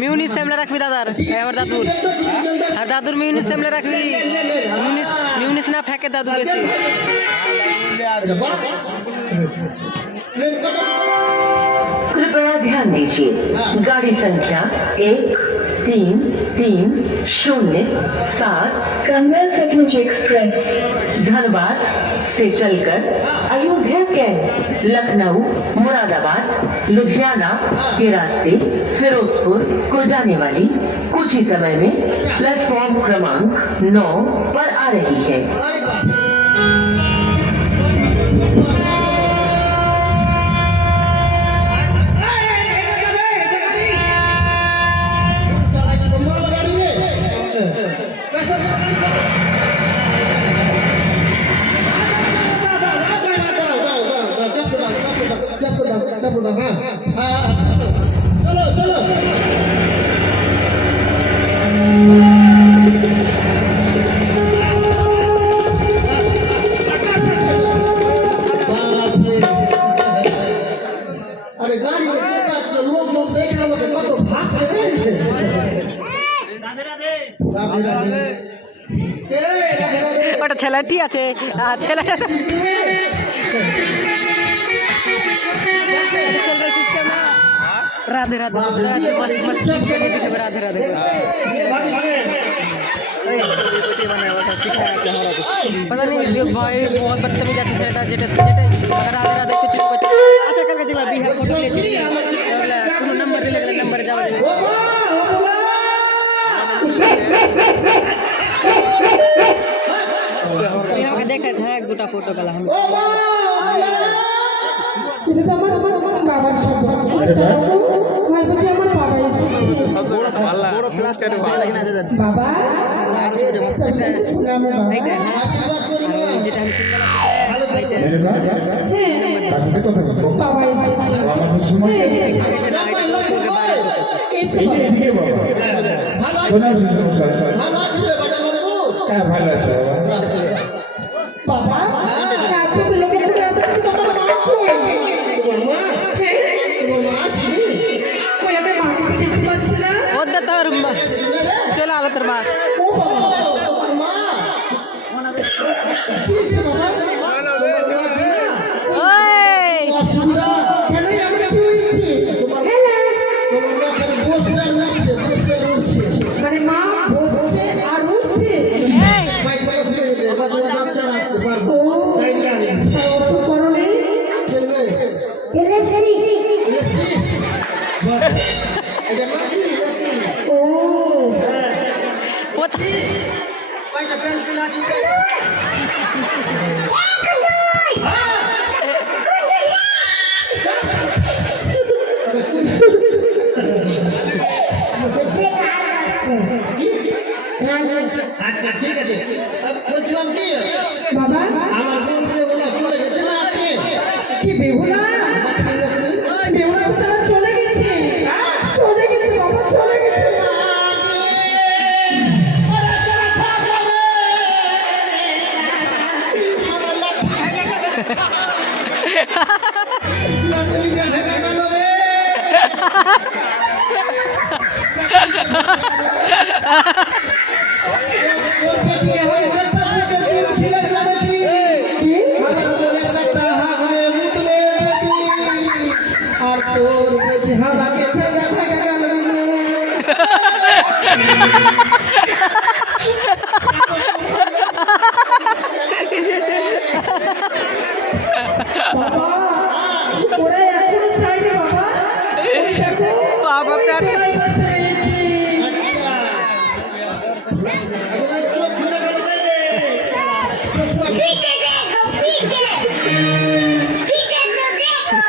মিউনিস সামলা রাখবি দাদার আমার দাদুর আর দাদুর মিউনিস সামলা রাখবি মিউনিস না ফেকে দাদু বেশি कृपया ध्यान दीजिए गाड़ी संख्या 1330 गंगा सतलुज एक्सप्रेस धनबाद से चलकर अयोध्या कैंट लखनऊ मुरादाबाद लुधियाना के रास्ते फिरोजपुर को जाने वाली कुछ ही समय में प्लेटफॉर्म क्रमांक 9 पर आ रही है। चलो चलो अरे गाड़ी में लोग देख रहे हो तो भाग से राधे राधे राधे राधे ওটা ছেলেটি আছে ছেলেটা राधे राधे मस्त मस्त राधे राधे पता नहीं भाई बहुत बदतमीज আছে ছেলেটা যেটা राधे राधे कुछ अच्छा कल का जगह बिहार फोटो ले কোনো नंबर ले नंबर जाओ देखा है एक दुटा फोटो कला हम এটা তো আমার বাবার সাথে হয়তো যে আমার বাবা এসেছে বড় ক্লাস টেটে ভালো লাগে না বাবা আশীর্বাদ করি না যেটা আমি সিঙ্গেল আছে বাবা এসেছে ভালো আছে ভালো আছে বাবা এত লোকে পড়ে আছে কি তোমার মা কই তোমার মা আসেনি কই আমি মাকে দেখতে পাচ্ছি না ওদের তোর চলে আলো তোর মা ও বাবা তোমার মা কি যে বাবা ওই কেন এমন কি হয়েছে তোমার মা খালি বসে আর উঠছে মানে মা বসে আর উঠছে ভাই ভাই বাবা তোমার বাচ্চা আছে পারবো করলে খেলবে এসি এটা নাকি ও কয়টা প্যান্ট কিনা দিবে আচ্ছা ঠিক আছে বলছিলাম কি বাবা আমার বোন বেহুলা চলে গেছে না আছে কি বেহুলা বেহুলা তো তারা চলে গেছে চলে গেছে বাবা চলে গেছে আর তোর বেটি হাওয়াকে ছেড়ে ভাগা গেল বাবা ওরা এখনো চাই রে বাবা ওই দেখো বাবা প্যাট তোরাই বসে রয়েছি पीछे देखो पीछे पीछे तो देखो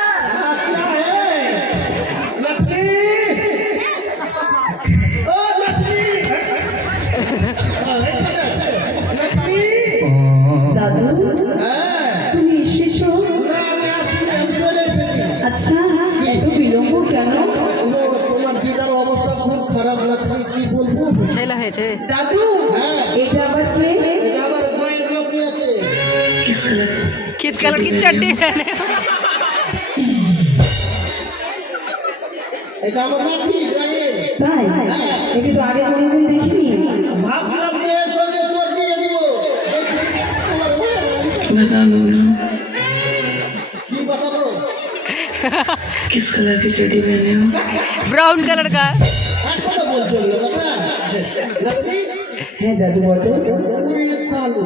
দাদু তুমি এসেছো আচ্ছা এত বিলম্ব কেন তোমার দিদার অবস্থা খুব খারাপ লাগছে কি বলবো ছেলে হয়েছে দাদু হ্যাঁ এটা আবার কে এটা আমার মায়ের লোক আছে किस कलर की चड्डी पहने हो? এটা আমার নাতি গায়ের তাই একে তো আগে কোনোদিন দেখিনি ভাবছিলাম যে এর সঙ্গে তোর দিয়ে দিব তোমার হয়ে গেল। बता दो ना কি বাতাবো किस कलर की चड्डी पहने हो ब्राउन कलर का আর কথা বলছো না কথা নাতি হ্যাঁ দাদু বলো পুরি সালু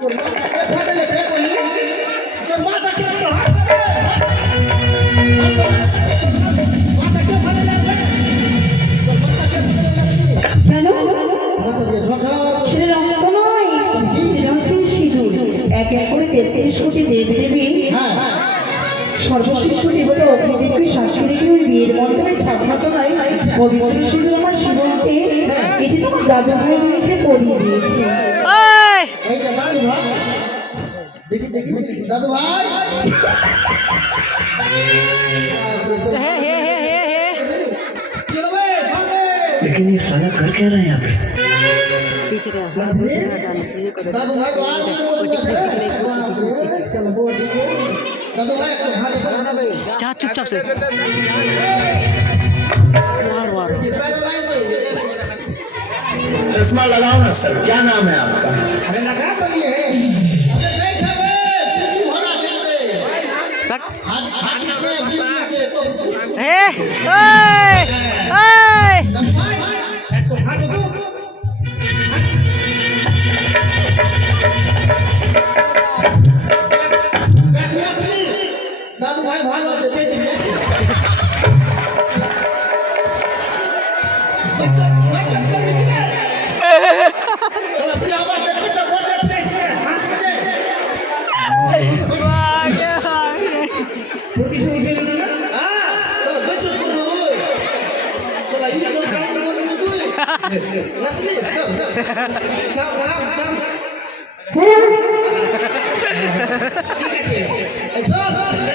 তোর মাথা কে ফাটালে কে বলি তোর মাথা কে তো হাত মাথা কে ফাটালে তোর মাথা কে ফাটালে কেন মাথা দিয়ে ঝগড়া সেটা রক্ত নয় সেটা হচ্ছে সিঁদুর এক এক করে 33 কোটি দেবী দেবী হ্যাঁ সর্বশ্রেষ্ঠ দেবতা অগ্নিদেবকে শাসন রেখে ওই বিয়ের মন্ডপে ছাত্রাতনায় পবিত্র সিঁদুর আমার শিবনকে এই যে তোমার দাদু ভাই রয়েছে পরিয়ে দিয়েছে ओए এই যে দাদু ভাই দেখি দেখি দাদু ভাই हे हे हे हे हे কি হবে থামবে लेकिन ये साला कर क्या रहा है यहाँ पे पीछे का দাদু ভাই আর বলতে আছে দাদু ভাই একটু ভালো করে जा चुपचाप से वार वार पैरालाइज हो गए चश्मा लगाओ ना सर क्या नाम है आपका अरे लगा तो ये है अबे नहीं खावे कुछ होना चाहिए बक आज आज में बीच से तो हे ओए ओए दस भाई एक तो हाथ दो दादू भाई भालो আছে দেখি चलो प्रिय आवाज से बेटा बोलते प्रेस में हंस के हां चलो बेटो बोलो चलो ये जो काम बोलो तू रचली काम काम काम ठीक আছে